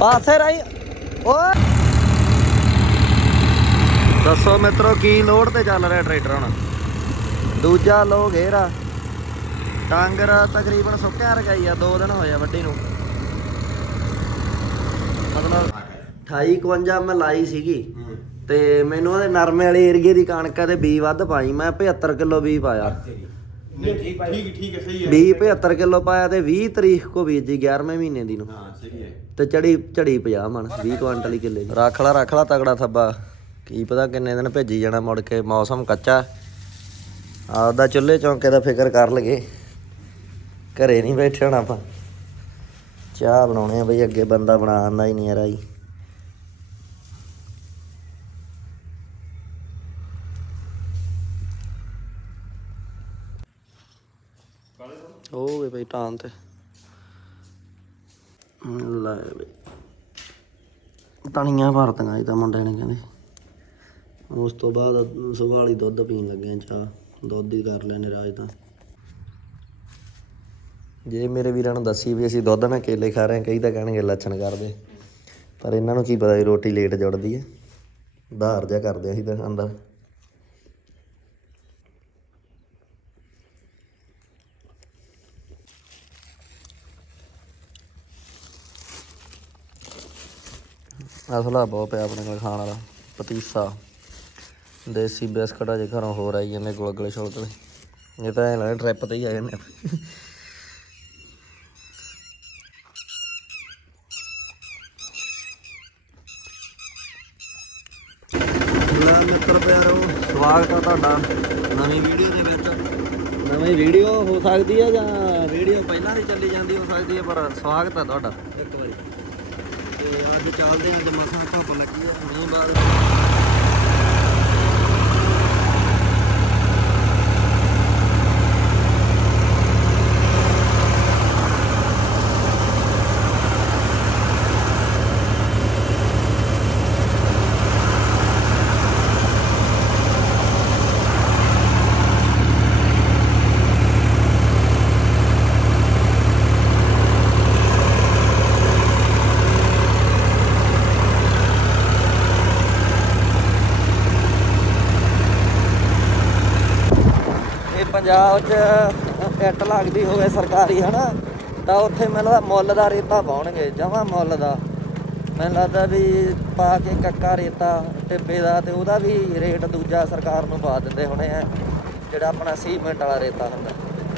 ਪਾਸੇ ਰਹੀ। ਓਏ। ਦੱਸੋ ਮਿੱਤਰੋ ਕੀ ਲੋਡ ਤੇ ਚੱਲ ਰਿਹਾ ਟਰੈਕਟਰ ਹੁਣ? ਦੂਜਾ ਲੋ ਘੇਰਾ। ਟਾਂਗਰ ਤਕਰੀਬਨ ਸੁੱਕਿਆ ਰਗਾਈ ਆ ਦੋ ਦਿਨ ਹੋਇਆ ਵੱਡੀ ਨੂੰ। ਮਤਲਬ 28 51 ਮੈਂ ਲਾਈ ਸੀਗੀ। ਤੇ ਮੈਨੂੰ ਉਹਦੇ ਨਰਮੇ ਵਾਲੇ ਏਰੀਏ ਦੀ ਕਣਕ ਤੇ ਬੀ ਵੱਧ ਪਾਈ ਮੈਂ 75 ਕਿਲੋ ਬੀ ਪਾਇਆ। ਠੀਕ ਠੀਕ ਹੈ ਸਹੀ ਹੈ ਬੀ 75 ਕਿਲੋ ਪਾਇਆ ਤੇ 20 ਤਰੀਕ ਕੋ ਬੀਜੀ 11ਵੇਂ ਮਹੀਨੇ ਦੀ ਨੂੰ। ਹਾਂ ਸਹੀ ਹੈ ਤੇ ਚੜੀ ਝੜੀ 50 ਮਣ 20 ਕੁਆਂਟਲ ਹੀ ਕਿੱਲੇ ਦੀ। ਰੱਖ ਲਾ ਰੱਖ ਲਾ ਤਗੜਾ ਥੱਬਾ। ਕੀ ਪਤਾ ਕਿੰਨੇ ਦਿਨ ਭੇਜੀ ਜਾਣਾ ਮੁੜ ਕੇ ਮੌਸਮ ਕੱਚਾ। ਆਪਦਾ ਚੁੱਲ੍ਹੇ ਚੌਂਕੇ ਦਾ ਫਿਕਰ ਕਰ ਲਗੇ ਘਰੇ ਨਹੀਂ ਬੈਠੇ ਹੁਣ ਆਪਾਂ। ਚਾਹ ਬਣਾਉਣੇ ਆ ਬਈ ਅੱਗੇ ਬੰਦਾ ਬਣਾ ਆਂਦਾ ਹੀ ਨਹੀਂ ਯਾਰ ਆਈ। ਉਹ ਬਈ ਟਾਂ ਤੇ। ਲੈ ਬਈ। ਤਣੀਆਂ ਭਰਤੀਆਂ ਇਹ ਤਾਂ ਮੁੰਡੇ ਨੇ ਕਹਿੰਦੇ। ਉਸ ਤੋਂ ਬਾਅਦ ਸੁਬਾਹ ਵਾਲੀ ਦੁੱਧ ਪੀਣ ਲੱਗੇ ਚਾਹ। ਦੁੱਧ ਹੀ ਕਰ ਲੈਨੇ ਰਾਜ ਤਾਂ। ਜੇ ਮੇਰੇ ਵੀਰਾਂ ਨੂੰ ਦੱਸੀ ਵੀ ਅਸੀਂ ਦੁੱਧ ਨਾਲ ਕੇਲੇ ਖਾ ਰਹੇ ਹਾਂ, ਕਈ ਤਾਂ ਕਹਿਣਗੇ ਲੱਛਣ ਕਰਦੇ। ਪਰ ਇਹਨਾਂ ਨੂੰ ਕੀ ਪਤਾ ਵੀ ਰੋਟੀ ਲੇਟ ਜੁੜਦੀ ਹੈ। ਧਾਰ ਜਿਹਾ ਕਰਦੇ ਅਸੀਂ ਤਾਂ ਅੰਦਰ। ਅਸਲਾ ਬਹੁਤ ਪਿਆ ਆਪਣੇ ਕੋਲ ਖਾਣ ਵਾਲਾ ਪਤੀਸਾ ਦੇਸੀ ਬਿਸਕਟ ਅਜੇ ਘਰੋਂ ਹੋਰ ਆਈ ਜਾਂਦੇ ਗੁਲਗਲੇ ਛੋਲਗਲੇ ਇਹ ਤਾਂ ਐ ਲੱਗਦਾ ਟ੍ਰਿਪ ਤੇ ਹੀ ਆ ਜਾਂਦੇ। ਲੈ ਮਿੱਤਰ ਪਿਆਰੋ ਸਵਾਗਤ ਆ ਤੁਹਾਡਾ ਨਵੀਂ ਵੀਡੀਓ ਦੇ ਵਿੱਚ। ਨਵੀਂ ਵੀਡੀਓ ਹੋ ਸਕਦੀ ਹੈ ਜਾਂ ਵੀਡੀਓ ਪਹਿਲਾਂ ਦੀ ਚੱਲੀ ਜਾਂਦੀ ਹੋ ਸਕਦੀ ਹੈ ਪਰ ਸਵਾਗਤ ਆ ਤੁਹਾਡਾ। ਤੇ ਚੱਲਦੇ ਹਾਂ ਤੇ ਮਸਾਂ ਧੁੱਪ ਲੱਗੀ ਹੈ ਮੀਂਹ ਬਾਅਦ ਇਹ ਪੰਜਾਬ 'ਚ ਇੱਟ ਲੱਗਦੀ ਹੋਵੇ ਸਰਕਾਰੀ, ਹਨਾ? ਤਾਂ ਉੱਥੇ ਮੈਨੂੰ ਲੱਗਦਾ ਮੁੱਲ ਦਾ ਰੇਤਾ ਪਾਉਣਗੇ, ਜਮਾ ਮੁੱਲ ਦਾ। ਮੈਨੂੰ ਲੱਗਦਾ ਵੀ ਪਾ ਕੇ ਕੱਕਾ ਰੇਤਾ, ਟਿੱਬੇ ਦਾ ਤੇ ਉਹਦਾ ਵੀ ਰੇਟ ਦੂਜਾ ਸਰਕਾਰ ਨੂੰ ਪਾ ਦਿੰਦੇ ਹੋਣੇ ਆ, ਜਿਹੜਾ ਆਪਣਾ ਸੀਮੈਂਟ ਵਾਲਾ ਰੇਤਾ ਹੁੰਦਾ।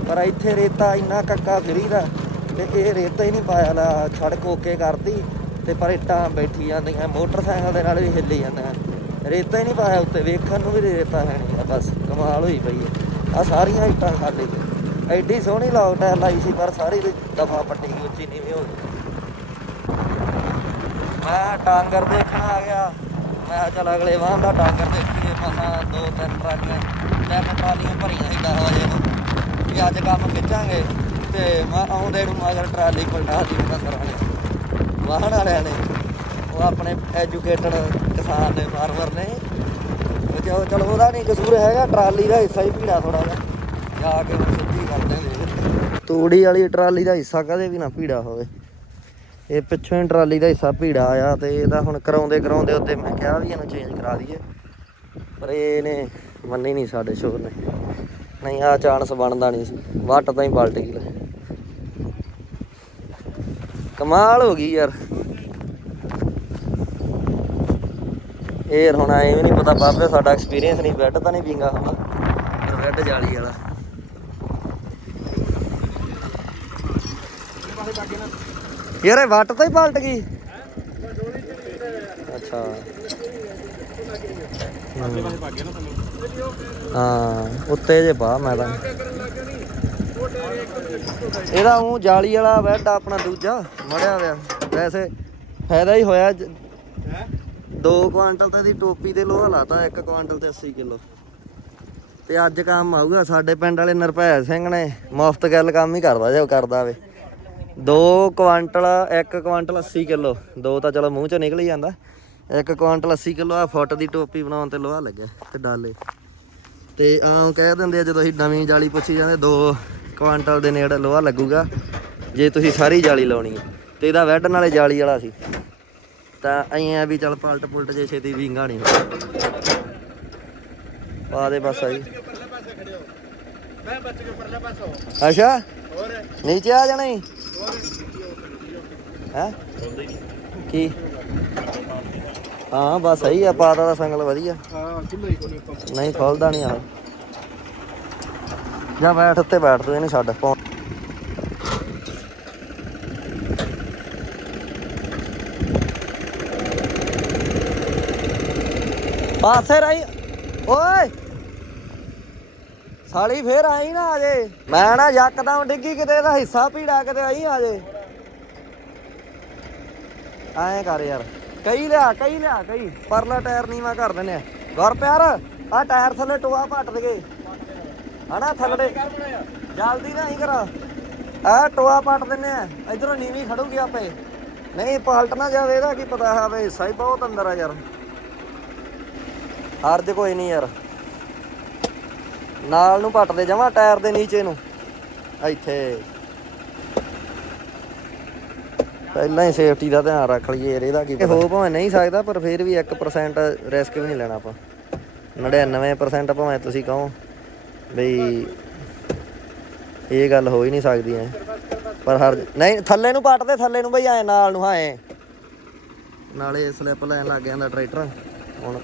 ਪਰ ਇੱਥੇ ਰੇਤਾ ਇੰਨਾ ਕੱਕਾ ਫਰੀ ਦਾ ਤੇ ਇਹ ਰੇਤਾ ਹੀ ਨਹੀਂ ਪਾਇਆ ਲਾ ਸੜਕ ਓਕੇ ਕਰਤੀ ਤੇ ਪਰ ਇੱਟਾਂ ਬੈਠੀ ਜਾਂਦੀਆਂ, ਮੋਟਰਸਾਈਕਲ ਦੇ ਨਾਲ ਵੀ ਹਿੱਲੀ ਜਾਂਦੀਆਂ। ਰੇਤਾ ਹੀ ਨਹੀਂ ਪਾਇਆ ਉੱਤੇ, ਵੇਖਣ ਨੂੰ ਵੀ ਰੇਤਾ ਹੈ ਨਹੀਂ ਆ ਬਸ ਕਮਾਲ ਹੋਈ ਪਈ ਹੈ। ਆ ਸਾਰੀਆਂ ਇੱਟਾਂ ਖਾਲੀ ਤੇ। ਐਡੀ ਸੋਹਣੀ ਲਾਉਟ ਹੈ ਲਾਈ ਸੀ, ਪਰ ਸਾਰੀ ਦੀ ਦਫਾ ਪੱਟੀ ਗਈ ਉੱਚੀ ਨੀਵੀਂ ਹੋ ਗਈ ਮੈਂ ਟਾਂਗਰ ਦੇਖਣ ਆ ਗਿਆ। ਮੈਂ ਕਿਹਾ ਚੱਲ ਅਗਲੇ ਵਾਂ ਦਾ ਟਾਂਗਰ ਦੇਖੀਏ, ਮਸਾਂ ਦੋ ਤਿੰਨ ਟਰਾਲੀਆਂ ਤਿੰਨ ਟਰਾਲੀਆਂ ਭਰੀਆਂ ਹੀ 10 ਵਜੇ ਨੂੰ ਵੀ ਅੱਜ ਕੰਮ ਖਿੱਚਾਂਗੇ, ਤੇ ਮੈਂ ਆਉਂਦੇ ਨੂੰ ਮਗਰ ਟਰਾਲੀ ਪਲਟਾ ਦੀ ਮੰਦਰ ਵਾਲੇ ਵਾਹਣ ਵਾਲਿਆਂ ਨੇ, ਉਹ ਆਪਣੇ ਐਜੂਕੇਟਡ ਕਿਸਾਨ ਦੇ ਫਾਰਮਰ ਨੇ ਉਹ ਚਲੋ ਉਹਦਾ ਨਹੀਂ ਕਸੂਰ ਹੈਗਾ, ਟਰਾਲੀ ਦਾ ਹਿੱਸਾ ਹੀ ਭੀੜਾ ਥੋੜਾ ਜਿਹਾ। ਜਾ ਕੇ ਹੁਣ ਸਿੱਧੀ ਕਰਦੇ ਨੇ ਤੂੜੀ ਵਾਲੀ ਟਰਾਲੀ ਦਾ ਹਿੱਸਾ ਕਦੇ ਵੀ ਨਾ ਭੀੜਾ ਹੋਵੇ। ਇਹ ਪਿੱਛੋਂ ਟਰਾਲੀ ਦਾ ਹਿੱਸਾ ਭੀੜਾ ਆਇਆ ਤੇ ਇਹਦਾ ਹੁਣ ਕਰਾਉਂਦੇ ਕਰਾਉਂਦੇ ਉੱਤੇ ਮੈਂ ਕਿਹਾ ਵੀ ਇਹਨੂੰ ਚੇਂਜ ਕਰਾ ਦਈਏ। ਪਰ ਇਹਨੇ ਮੰਨੀ ਨਹੀਂ ਸਾਡੇ ਸ਼ੋਰ ਨੇ। ਨਹੀਂ ਆ ਚਾਂਸ ਬਣਦਾ ਨਹੀਂ ਸੀ। ਵੱਟ ਤਾਂ ਹੀ ਪਲਟ ਗਈ ਕਮਾਲ ਹੋ ਗਈ ਯਾਰ। ਇਹ ਹੁਣ ਐਵੇਂ ਵੀ ਨਹੀਂ ਪਤਾ ਬਾਬੇ ਸਾਡਾ ਐਕਸਪੀਰੀਅੰਸ ਨਹੀਂ ਬੈੱਡ ਤਾਂ ਨਹੀਂ ਪੀਂਗਾ ਹੁੰਦਾ ਪਰ ਬੈੱਡ ਜਾਲੀ ਵਾਲਾ। ਯਾਰ ਇਹ ਵੱਟ ਤਾਂ ਹੀ ਪਲਟ ਗਈ। ਅੱਛਾ। ਹਾਂ। ਉੱਤੇ ਜੇ ਪਾ ਮੈਂ ਤਾਂ। ਇਹਦਾ ਉਹ ਜਾਲੀ ਵਾਲਾ ਬੈੱਡ ਆ ਆਪਣਾ ਦੂਜਾ, ਮੜਿਆ ਹੋਇਆ। ਵੈਸੇ ਫਾਇਦਾ ਹੀ ਹੋਇਆ 2 ਕੁਆਂਟਲ ਤਾਂ ਦੀ ਟੋਪੀ ਤੇ ਲੋਹਾ ਲਾਤਾ 1 ਕੁਆਂਟਲ ਤੇ 80 ਕਿਲੋ। ਤੇ ਅੱਜ ਕੰਮ ਆਊਗਾ, ਸਾਡੇ ਪਿੰਡ ਵਾਲੇ ਨਰਪੈ ਸਿੰਘ ਨੇ ਮੁਫਤ ਗੱਲ ਕੰਮ ਹੀ ਕਰਦਾ ਜੇ ਉਹ ਕਰਦਾ ਵੇ। 2 ਕੁਆਂਟਲ 1 ਕੁਆਂਟਲ 80 ਕਿਲੋ। ਦੋ ਤਾਂ ਚਲੋ ਮੂੰਹ ਚੋਂ ਨਿਕਲ ਹੀ ਜਾਂਦਾ। 1 ਕੁਆਂਟਲ 80 ਕਿਲੋ ਆ ਫੁੱਟ ਦੀ ਟੋਪੀ ਬਣਾਉਣ ਤੇ ਲੋਹਾ ਲੱਗਿਆ, ਤੇ ਡਾਲੇ। ਤੇ ਆਮ ਕਹਿ ਦਿੰਦੇ ਆ, ਜਦੋਂ ਅਸੀਂ ਨਵੀਂ ਜਾਲੀ ਪੁੱਛੀ ਜਾਂਦੇ 2 ਕੁਆਂਟਲ ਦੇ ਨੇੜੇ ਲੋਹਾ ਲੱਗੂਗਾ, ਜੇ ਤੁਸੀਂ ਸਾਰੀ ਜਾਲੀ ਲਾਉਣੀ ਹੈ। ਤੇ ਇਹਦਾ ਵੈੱਡ ਨਾਲੇ ਜਾਲੀ ਵਾਲਾ ਸੀ। ਤਾਂ ਐਂ ਆ ਵੀ ਚੱਲ ਪਲਟ ਪੁਲਟ ਜੇ ਛੇਤੀ ਵਿੰਗਾ ਨਹੀਂ ਪਾ ਦੇ ਬਸ ਆਈ ਮੈਂ ਬੱਚ ਕੇ ਪਰਲੇ ਪਾਸੇ ਅੱਛਾ? ਹੋਰ ਨੀਚੇ ਆ ਜਾਣਾ ਹੀ ਹੈ? ਕੀ? ਹਾਂ, ਬਸ ਸਹੀ ਆ ਪਾਤਾ ਦਾ ਸੰਗਲ ਵਧੀਆ। ਹਾਂ ਖੁੱਲਾ ਹੀ ਕੋਨੇ ਨਹੀਂ, ਖੋਲਦਾ ਨਹੀਂ ਆ। ਜਾ ਬੈਠ, ਉੱਤੇ ਬੈਠ ਤੂੰ, ਇਹਨੂੰ ਛੱਡ ਪੌਂ- ਪਾਸੇ ਰਹੀ ਓਏ। ਸਾਲੀ ਫੇਰ ਆਈ ਨਾ ਆਜੇ ਮੈਂ ਨਾ ਯਕਦਮ ਡਿੱਗੀ ਕਿਤੇ, ਇਹਦਾ ਹਿੱਸਾ ਪੀੜਾ ਕਿਤੇ ਆਈ ਅਜੇ। ਐਂ ਕਰ ਯਾਰ। ਕਈ ਲਿਆ ਕਈ ਲਿਆ, ਕਈ। ਪਰਲਾ ਟਾਇਰ ਨੀਵਾ ਕਰ ਦਿੰਨੇ ਆ। ਗੁਰ ਪਿਆਰ, ਆ ਟਾਇਰ ਥੱਲੇ ਟੋਆ ਪੱਟ ਦਗੇ। ਹਨਾ, ਥੱਲੇ। ਜਲਦੀ ਨਾ ਹੀ ਕਰਾ। ਆ ਟੋਆ ਪੱਟ ਦਿੰਨੇ ਆ। ਇਧਰੋਂ ਨੀਵੀਂ ਖੜੂਗੀ ਆਪੇ। ਨਹੀਂ ਪਲਟ ਨਾ ਜਾਵੇ, ਇਹਦਾ ਕੀ ਪਤਾ ਹੈ ਵੇ ਹਿੱਸਾ ਹੀ ਬਹੁਤ ਅੰਦਰ ਆ ਯਾਰ। ਹਰਜ ਕੋਈ ਨਹੀਂ ਯਾਰ। ਨਾਲ ਨੂੰ ਪੱਟ ਦੇ ਜਮਾ ਟਾਇਰ ਦੇ ਨੀਚੇ ਨੂੰ। ਇੱਥੇ। ਪਹਿਲਾਂ ਹੀ ਸੇਫਟੀ ਦਾ ਧਿਆਨ ਰੱਖ ਲਈਏ ਯਾਰ ਇਹਦਾ ਕੀ ਪਤਾ ਹੋ ਭਾਵੇਂ ਨਹੀਂ ਸਕਦਾ ਪਰ ਫਿਰ ਵੀ 1% ਰਿਸਕ ਵੀ ਨਹੀਂ ਲੈਣਾ ਆਪਾਂ। 99% ਭਾਵੇਂ ਤੁਸੀਂ ਕਹੋ ਬਈ ਇਹ ਗੱਲ ਹੋ ਹੀ ਨਹੀਂ ਸਕਦੀ ਐ। ਪਰ ਹਰ ਨਹੀਂ ਥੱਲੇ ਨੂੰ ਪੱਟ ਦੇ ਥੱਲੇ ਨੂੰ ਬਈ ਐ ਨਾਲ ਨੂੰ ਹਾਏ ਨਾਲੇ ਸਲਿੱਪ ਲੈਣ ਲੱਗ ਜਾਂਦਾ ਟਰੈਕਟਰ। ਹੁਣ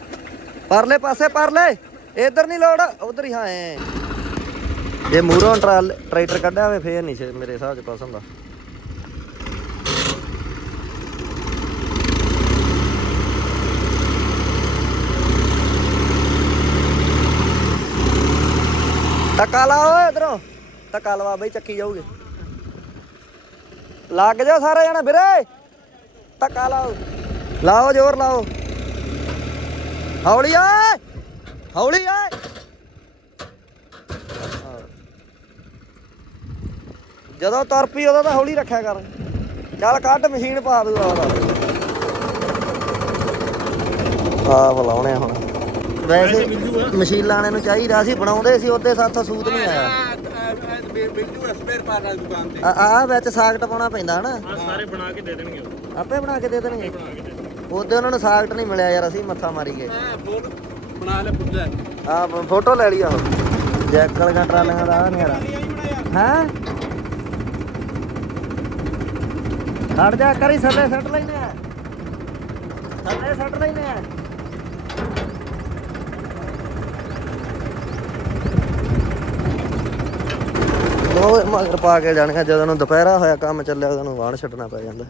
ਪਰਲੇ ਪਾਸੇ, ਪਰਲੇ। ਇਧਰ ਨਹੀਂ ਲੋੜ, ਉਧਰ ਹੀ ਹਾਏ ਜੇ ਮੂਰੋਂ ਟਰਾਲ ਟਰੈਕਟਰ ਕੱਢਿਆ ਹੋਵੇ, ਫੇਰ ਨਹੀਂ ਮੇਰੇ ਹਿਸਾਬ ਚ ਪਸੰਦ ਆ ਟਕਾ ਲਾ ਓਏ ਇਧਰੋਂ। ਟਕਾ ਲਵਾ ਬਈ, ਚੱਕੀ ਜਾਊਗੇ। ਲੱਗ ਜਾ ਸਾਰੇ ਜਣਾ ਵੀਰੇ। ਟਕਾ ਲਾਓ। ਲਾਓ, ਜ਼ੋਰ ਲਾਓ। ਹੌਲੀ ਓਏ ਹੌਲੀ ਓਏ। ਜਦੋਂ ਤੁਰ ਪਈ ਉਦੋਂ ਤਾਂ ਹੌਲੀ ਰੱਖਿਆ ਕਰ। ਚੱਲ ਕੱਢ ਮਸ਼ੀਨ ਪਾ ਦੂ ਆ ਆ ਬੁਲਾਉਣੇ ਹੁਣ। ਵੈਸੇ ਮਸ਼ੀਨ ਲਾਣੇ ਨੂੰ ਚਾਹੀਦਾ ਸੀ ਬਣਾਉਂਦੇ ਸੀ ਉਹਦੇ ਸਾਥੋਂ ਸੂਤ ਨਹੀਂ ਆਇਆ। ਬਿਲਕੁਲ ਸਪੇਅਰ ਪਾਰਟ ਵਾਲੀ ਦੁਕਾਨ ਤੇ। ਆ ਆ ਵਿੱਚ ਸਾਕਟ ਪਾਉਣਾ ਪੈਂਦਾ ਹਨਾ? ਆ ਸਾਰੇ ਬਣਾ ਕੇ ਦੇ ਦੇਣਗੇ ਆਪੇ ਬਣਾ ਕੇ ਦੇ ਦੇਣਗੇ। ਉਹਦੇ ਉਹਨਾਂ ਨੂੰ ਸਾਕਟ ਨਹੀਂ ਮਿਲਿਆ ਯਾਰ ਅਸੀਂ ਮੱਥਾ ਮਾਰੀ ਗਏ। ਮੈਂ ਫੋਨ ਬਣਾ ਲੈ ਪੁੱਤਰ ਆ ਫੋਟੋ ਲੈ ਲਈ ਆਹੋ ਜੈਕ ਵਾਲੀਆਂ ਟਰਾਲੀਆਂ ਦਾ ਨਹੀਂ ਯਾਰ ਹੈ? ਹਟ ਜਾ ਕਰੀ ਥੱਲੇ ਸੱਟ ਲੈਨੇ ਆ। ਥੱਲੇ ਸੱਟ ਲੈਨੇ ਆ। ਉਹ ਮਗਰ ਪਾ ਕੇ ਜਾਣਗਾ ਜਦੋਂ ਨੂੰ ਦੁਪਹਿਰਾ ਹੋਇਆ ਕੰਮ ਚੱਲਿਆ ਉਦੋਂ ਨੂੰ ਵਾਹਣ ਛੱਡਣਾ ਪੈ ਜਾਂਦਾ।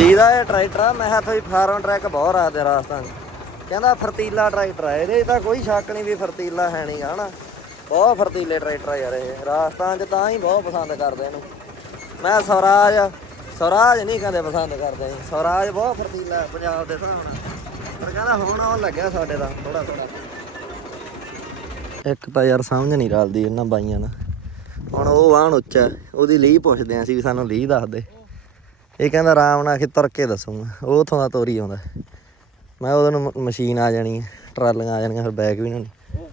ਜੀ ਦਾ ਇਹ ਟਰੈਕਟਰ ਆ, ਮੈਂ ਕਿਹਾ ਤੁਸੀਂ ਫਾਰਮ ਟਰੈਕ ਬਹੁਤ ਰੱਖਦੇ ਰਾਸਤਾਂ 'ਚ। ਕਹਿੰਦਾ ਫਰਤੀਲਾ ਟਰੈਕਟਰ ਆ, ਇਹਦੇ ਤਾਂ ਕੋਈ ਸ਼ੱਕ ਨਹੀਂ ਵੀ ਫਰਤੀਲਾ ਹੈ ਨਹੀਂ ਹਨਾ। ਬਹੁਤ ਫਰਤੀਲੇ ਟਰੈਕਟਰ ਯਾਰ ਇਹ, ਰਾਜਸਥਾਨ 'ਚ ਤਾਂ ਹੀ ਬਹੁਤ ਪਸੰਦ ਕਰਦੇ ਇਹਨੂੰ। ਮੈਂ ਸਵਰਾਜ ਸਵਰਾਜ ਨਹੀਂ ਕਹਿੰਦੇ ਪਸੰਦ ਕਰਦੇ ਸਵਰਾਜ ਬਹੁਤ ਫਰਤੀਲਾ ਪੰਜਾਬ ਦੇ ਹਿਸਾਬ ਨਾਲ। ਪਰ ਕਹਿੰਦਾ ਹੁਣ ਆਉਣ ਲੱਗਿਆ ਸਾਡੇ ਦਾ ਥੋੜਾ ਥੋੜਾ ਇੱਕ ਤਾਂ ਯਾਰ ਸਮਝ ਨਹੀਂ ਰਲਦੀ ਇਹਨਾਂ ਬਾਈਆਂ ਨਾਲ। ਹੁਣ ਉਹ ਵਾਹਣ ਉੱਚਾ, ਉਹਦੀ ਲੀਹ ਪੁੱਛਦੇ ਆਂ ਅਸੀਂ ਵੀ ਸਾਨੂੰ ਲੀਹ ਦੱਸ ਦੇ। ਇਹ ਕਹਿੰਦਾ ਆਰਾਮ ਨਾਲ ਕਿ ਤੁਰ ਕੇ ਦੱਸੂਗਾ। ਉਹ ਉਥੋਂ ਦਾ ਤੋਰੀ ਆਉਂਦਾ। ਮੈਂ ਉਹਦੇ ਨੂੰ ਮਸ਼ੀਨ ਆ ਜਾਣੀ ਹੈ ਟਰਾਲੀਆਂ ਆ ਜਾਣੀਆਂ ਫਿਰ ਬੈਗ ਵੀ ਨਹੀਂ ਹੋਣੀ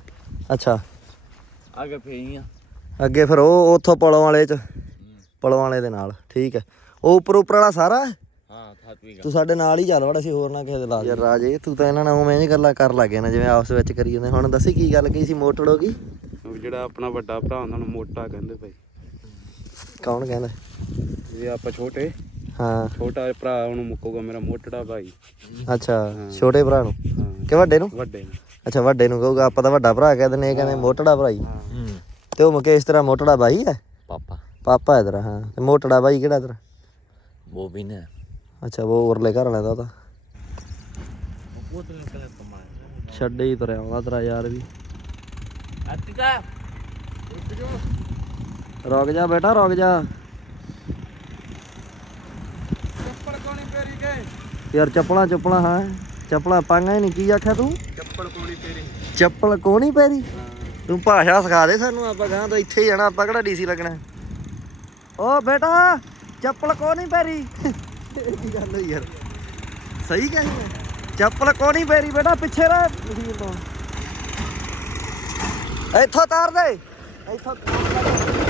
ਅੱਛਾ। ਅੱਗੇ ਫੇਈਆਂ ਅੱਗੇ ਫਿਰ ਉਹ ਉਥੋਂ ਪਲੋਂ ਵਾਲੇ ਚ ਪਲੋਂ ਵਾਲੇ ਦੇ ਨਾਲ ਠੀਕ ਹੈ। ਉਹ ਉੱਪਰ ਉੱਪਰ ਵਾਲਾ ਸਾਰਾ? ਹੈ? ਹਾਂ ਤੂੰ ਸਾਡੇ ਨਾਲ ਹੀ ਚੱਲ ਵੜਾ ਸੀ ਹੋਰ ਨਾ ਕਿਸੇ ਦੇ ਲਾ ਯਾਰ ਰਾਜੇ ਤੂੰ ਤਾਂ ਇਹਨਾਂ ਨਾਲ ਉਵੇਂ ਜਿਹੀ ਗੱਲਾਂ ਕਰ ਲੱਗ ਗਿਆ ਨਾ ਜਿਵੇਂ ਆਪਸ ਵਿੱਚ ਕਰੀ ਜਾਂਦੇ। ਹੁਣ ਦੱਸੀ ਕੀ ਗੱਲ ਕਹੀ ਸੀ ਮੋਟੜ ਹੋ ਗਈ? ਜਿਹੜਾ ਆਪਣਾ ਵੱਡਾ ਭਰਾ ਉਹਨਾਂ ਨੂੰ ਮੋਟਾ ਕਹਿੰਦੇ ਭਾਈ। ਕੌਣ ਕਹਿੰਦਾ? ਜੇ ਆਪਾਂ ਛੋਟੇ। ਹਾਂ। ਛੋਟਾ ਭਰਾ ਉਹਨੂੰ ਮੁੱਕੂਗਾ ਮੇਰਾ ਮੋਟੜਾ ਭਾਈ। ਅੱਛਾ ਛੋਟੇ ਭਰਾ ਨੂੰ? ਕਿ ਵੱਡੇ ਨੂੰ? ਵੱਡੇ ਨੂੰ। ਅੱਛਾ ਵੱਡੇ ਨੂੰ ਕਹੂਗਾ ਆਪਾਂ ਤਾਂ ਵੱਡਾ ਭਰਾ ਕਹਿ ਦਿੰਦੇ ਇਹ ਕਹਿੰਦੇ ਮੋਟੜਾ ਭਾਈ। ਹੂੰ। ਤੇ ਉਹ ਮੁਕੇਸ਼ ਤੇਰਾ ਮੋਟੜਾ ਬਾਈ ਹੈ? ਪਾਪਾ। ਪਾਪਾ ਹੈ ਤੇਰਾ ਹਾਂ। ਤੇ ਮੋਟੜਾ ਬਾਈ ਕਿਹੜਾ ਤੇਰਾ? ਉਹ ਵੀ ਨੇ। ਅੱਛਾ ਉਹ ਉਰਲੇ ਘਰ ਵਾਲਾ ਦਾ ਉਹਦਾ ਉਹ ਤਾਂ। ਨਿਕਲਿਆ ਕਮਾਇਆ? ਛੱਡੇ ਹੀ ਤੁਰਿਆ ਆਉਂਦਾ ਤੇਰਾ ਯਾਰ ਵੀ। ਅੱਤਿਕਾ ਰੁਕ ਜਾ ਬੇਟਾ ਰੁਕ ਜਾ ਚੱਪਲ ਕੋਣੀ ਪੇਰੀ ਗਏ ਯਾਰ ਚੱਪਲਾਂ ਚੱਪਲਾਂ ਹਾਂ ਚੱਪਲਾਂ ਪਾਈਆਂ ਹੀ ਨਹੀਂ ਕੀ ਆਖਿਆ ਤੂੰ? ਚੱਪਲ ਕੋਣੀ ਪੇਰੀ ਚੱਪਲ ਕੋ ਨਹੀਂ ਪੈਰੀ ਤੂੰ ਭਾਸ਼ਾ ਸਿਖਾ ਦੇ ਸਾਨੂੰ ਆਪਾਂ ਗਾਂ ਤੋਂ ਇੱਥੇ ਹੀ ਜਾਣਾ ਆਪਾਂ ਕਿਹੜਾ ਡੀਸੀ ਲੱਗਣਾ? ਓ ਬੇਟਾ ਚੱਪਲ ਕੋ ਨਹੀਂ ਪੈਰੀ ਕੀ ਗੱਲ ਹੋਈ ਯਾਰ। ਸਹੀ ਕਹੀ ਚੱਪਲ ਕੋ ਨਹੀਂ ਪੈਰੀ ਬੇਟਾ ਪਿੱਛੇ ਰਹਿ। ਇੱਥੋਂ ਤਾਰ ਦੇ। ਇੱਥੋਂ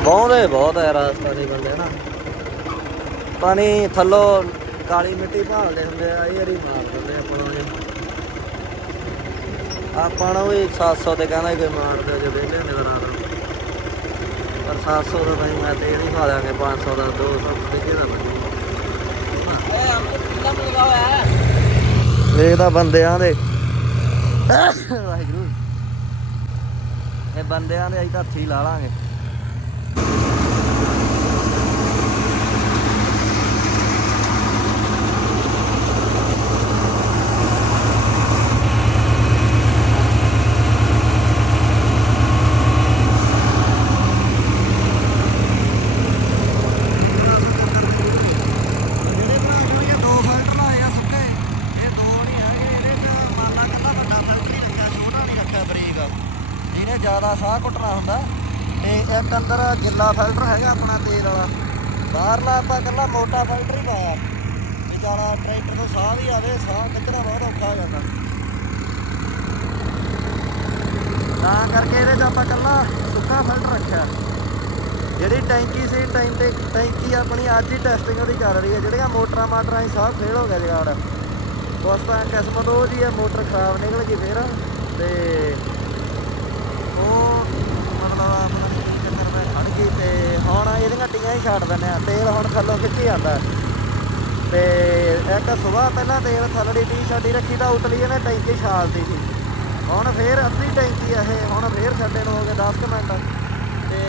ਬਹੁਤੇ ਬਹੁਤ ਹੈ ਰਾਸਤਾ ਦੇ ਬੰਦੇ ਨਾ। ਪਾਣੀ ਥੱਲੋਂ ਕਾਲੀ ਮਿੱਟੀ ਭਾਲਦੇ ਹੁੰਦੇ ਆ, ਇਹ ਵਾਰੀ ਮਾਰ ਦਿੰਦੇ ਆ ਆਪਾਂ ਨੂੰ। ਆਪਾਂ ਨੂੰ ਵੀ 700 ਤੇ ਕਹਿੰਦਾ ਕੋਈ ਮਾਰ ਜੇ ਵਿਹਲੇ ਹੁੰਦੇ ਰਾਤ ਪਰ 700 ਦਾ ਤਾਂ ਮੈਂ ਤੇ ਨਹੀਂ ਖਾ ਲਾਂਗੇ 500 ਦਾ 200 ਤੇ ਕਿਹਦਾ ਬਣੇ ਵੇਖਦਾ ਬੰਦਿਆਂ ਦੇ। ਵਾਹਿਗੁਰੂ। ਇਹ ਬੰਦਿਆਂ ਦੇ ਅਸੀਂ ਤਾਂ ਹੱਥੀ ਲਾ ਲਾਂਗੇ ਜਿਹੜੇ ਭਰਾ ਜਿਹੜੀਆਂ ਦੋ ਫਿਲਟਰ ਲਾਏ ਆ ਸੁੱਕੇ ਇਹ ਦੋ ਨਹੀਂ ਹੈਗੇ ਇਹਦੇ ਚ ਮਾਨਾ ਕੱਲਾ ਵੱਡਾ ਫਿਲਟਰ ਹੀ ਰੱਖਿਆ ਛੋਟਾ ਨਹੀਂ ਰੱਖਿਆ ਬਰੀਕ ਇਹਨੇ ਜ਼ਿਆਦਾ ਸਾਹ ਘੁੱਟਣਾ ਹੁੰਦਾ ਤੇ ਇੱਕ ਅੰਦਰ ਗਿੱਲਾ ਫਿਲਟਰ ਹੈਗਾ ਆਪਣਾ ਤੇਲ ਵਾਲਾ। ਬਾਹਰਲਾ ਆਪਾਂ ਕੱਲਾ ਮੋਟਾ ਫਿਲਟਰ ਹੀ ਪਾਇਆ। ਵੀ ਟਰੈਕਟਰ ਤੋਂ ਸਾਹ ਵੀ ਆਵੇ, ਸਾਹ ਕੱਢਣਾ ਬਹੁਤ ਔਖਾ ਹੋ ਜਾਂਦਾ। ਤਾਂ ਕਰਕੇ ਇਹਦੇ 'ਚ ਆਪਾਂ ਕੱਲਾ ਸੁੱਕਾ ਫਿਲਟਰ ਰੱਖਿਆ। ਜਿਹੜੀ ਟੈਂਕੀ ਸੀ ਟੈਂਕ ਤੇ ਟੈਂਕੀ ਆਪਣੀ ਅੱਜ ਹੀ ਟੈਸਟਿੰਗ ਉਹਦੀ ਚੱਲ ਰਹੀ ਹੈ। ਜਿਹੜੀਆਂ ਮੋਟਰਾਂ ਮਾਟਰਾਂ ਹੀ ਸਾਹ ਫੇਲ ਹੋ ਗਿਆ ਜਗਾੜ। ਉਸ ਤਾਂ ਕਿਸਮਤ ਉਹ ਜੀ ਹੈ, ਮੋਟਰ ਖਰਾਬ ਨਿਕਲ ਗਈ ਫੇਰ। ਤੇ ਉਹ ਮਤਲਬ ਆਪਣਾ ਕੀ ਚੱਕਰ ਮੈਂ ਖੜ ਗਈ ਤੇ ਹੁਣ ਇਹਦੀਆਂ ਟੀਆਂ ਹੀ ਛੱਡ ਦਿੰਦੇ ਆ ਤੇਲ ਹੁਣ ਥੱਲੋਂ ਖਿੱਚੀ ਜਾਂਦਾ। ਤੇ ਇੱਕ ਸਵੇਰ ਪਹਿਲਾਂ ਤੇਲ ਥੱਲੜੀ ਟੀ ਛੱਡੀ ਰੱਖੀ ਤਾਂ ਉਤਲੀ ਇਹਨੇ ਟੈਂਕੀ ਛਾਲਦੀ ਸੀ। ਹੁਣ ਫੇਰ ਅੱਧੀ ਟੈਂਕੀ ਆ ਇਹ, ਹੁਣ ਫੇਰ ਛੱਡੇ ਨੂੰ ਹੋ ਗਏ 10 ਕੁ ਮਿੰਟ। ਤੇ